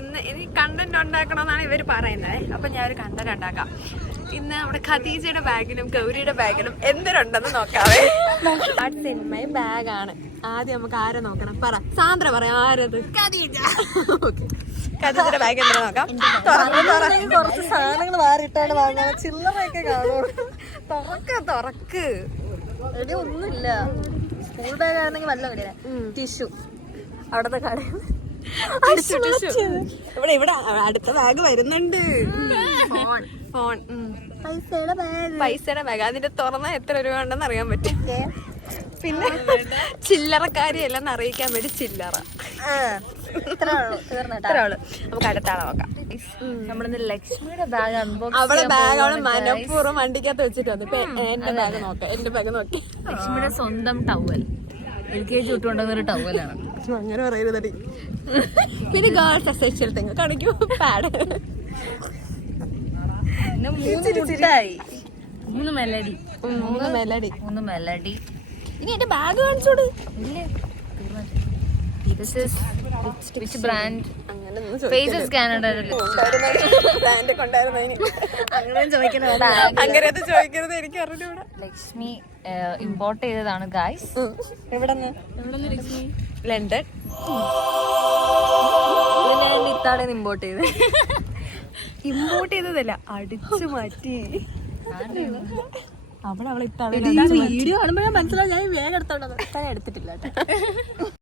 ഇന്ന് എനിക്ക് കണ്ടന്റ് ഉണ്ടാക്കണമെന്നാണ് ഇവർ പറയുന്നത്. അപ്പൊ ഞാൻ ഒരു കണ്ടന്റ് ഉണ്ടാക്കാം. ഇന്ന് നമ്മുടെ ഖദീജയുടെ ബാഗിലും ഗൗരിയുടെ ബാഗിലും എന്തിനുണ്ടെന്ന് നോക്കാവേ. സിനിമ ബാഗാണ്. ആദ്യം നമുക്ക് ആരെ നോക്കണം? പറ സാന്ദ്ര, പറയാം ആരത്? ഖദീജ. ഖദീജയുടെ ബാഗ് എന്താ നോക്കാം. കുറച്ച് സാധനങ്ങൾ വാരിട്ടാണ് വാങ്ങാൻ, ചില്ലറയൊക്കെ കാണും. തുറക്ക്. എടി ഒന്നുമില്ല. സ്കൂൾ ബാഗ് ആണെങ്കിൽ വല്ല കടയില ടിഷ്യൂ അവിടത്തെ കടയിൽ. ഇവിടെ അടുത്ത ബാഗ് വരുന്നുണ്ട്. ഫോൺ, പൈസയുടെ ബാഗ്. അതിന്റെ തുറന്ന എത്ര രൂപ ഉണ്ടെന്ന് അറിയാൻ പറ്റും. പിന്നെ ചില്ലറക്കാരി എല്ലാം അറിയിക്കാൻ വേണ്ടി ചില്ലറ. നമുക്ക് അടുത്ത ആളെ നോക്കാം. നമ്മളിന്ന് ലക്ഷ്മിയുടെ ബാഗ് അവളെ ബാഗ് അവള് മനഃപൂർവ്വം വണ്ടിക്കകത്ത് വെച്ചിട്ട് വന്നു. ഇപ്പൊ എന്റെ ബാഗ് നോക്കാം. എന്റെ ബാഗ് നോക്കി. ലക്ഷ്മിയുടെ സ്വന്തം ടവൽ, LKG ഇട്ടുകൊണ്ടുവന്ന ഒരു ടവലാണ്. അങ്ങനെ പറയരുതടി. പിന്നെ ഗേൾസ് എസെൻഷ്യൽ തിങ് കാണിക്കൂ. Pad, 3 melody. ഇനി എന്റെ ബാഗ് കാണിച്ചോട്. ബ്രാൻഡ് ഫേസസ് കാനഡ ബ്രാൻഡ് കൊണ്ടായിരുന്നു. അങ്ങനെ ചോദിക്കരുത്, എനിക്ക് അറിഞ്ഞൂടാ. ലക്ഷ്മി ഇമ്പോർട്ട് ചെയ്തതാണ് ഗായ്സ്. എവിടെന്ന്? ലണ്ടൻ. ഞാൻ ഇത്താടെ ഇമ്പോർട്ട് ചെയ്ത്. ഇമ്പോർട്ട് ചെയ്തതല്ല, അടിച്ചു മാറ്റി. അവളെ ഇത്താടെ വീഡിയോ കാണുമ്പോഴേ മനസ്സിലായി ഞാൻ വേഗം എടുത്തോണ്ടത്. എടുത്തിട്ടില്ല.